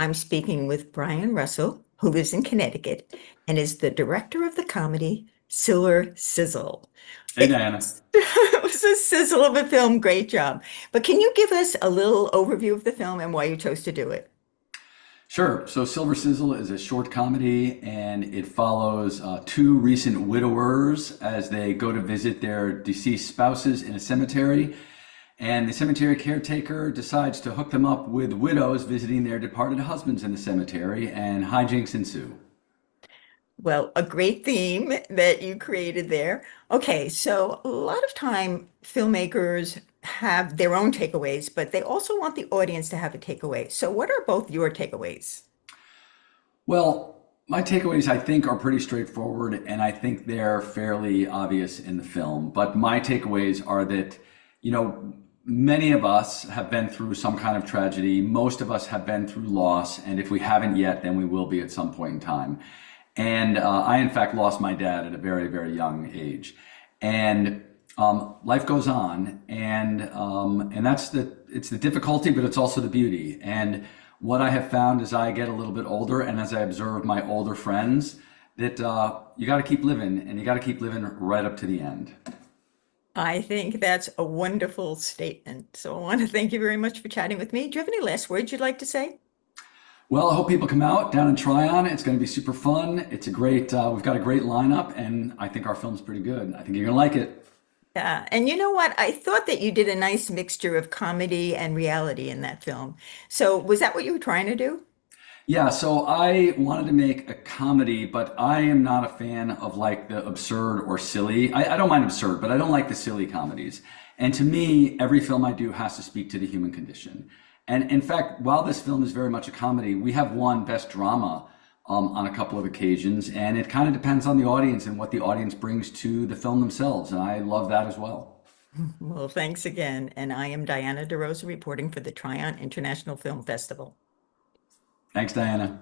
I'm speaking with Brian Russell, who lives in Connecticut and is the director of the comedy Sizzle. Hey, Diana. It was a sizzle of a film. Great job. But can you give us a little overview of the film and why you chose to do it? Sure. So, Silver Sizzle is a short comedy, and it follows two recent widowers as they go to visit their deceased spouses in a cemetery. And the cemetery caretaker decides to hook them up with widows visiting their departed husbands in the cemetery, and hijinks ensue. Well, a great theme that you created there. Okay, so a lot of time filmmakers have their own takeaways, but they also want the audience to have a takeaway. So what are both your takeaways? Well, my takeaways, I think, are pretty straightforward, and I think they're fairly obvious in the film. But my takeaways are that, you know, many of us have been through some kind of tragedy. Most of us have been through loss, and if we haven't yet, then we will be at some point in time. And I, in fact, lost my dad at a very, very young age. And life goes on, and that's it's the difficulty, but it's also the beauty. And what I have found as I get a little bit older, and as I observe my older friends, that you got to keep living, and you got to keep living right up to the end. I think that's a wonderful statement. So I want to thank you very much for chatting with me. Do you have any last words you'd like to say? Well, I hope people come out down and try on. It's going to be super fun. It's a great. We've got a great lineup, and I think our film's pretty good. I think you're going to like it. Yeah, and you know what? I thought that you did a nice mixture of comedy and reality in that film. So was that what you were trying to do? Yeah, so I wanted to make a comedy, but I am not a fan of like the absurd or silly. I don't mind absurd, but I don't like the silly comedies. And to me, every film I do has to speak to the human condition. And in fact, while this film is very much a comedy, we have won Best Drama on a couple of occasions, and it kind of depends on the audience and what the audience brings to the film themselves. And I love that as well. Well, thanks again. And I am Diana DeRosa reporting for the Tryon International Film Festival. Thanks, Diana.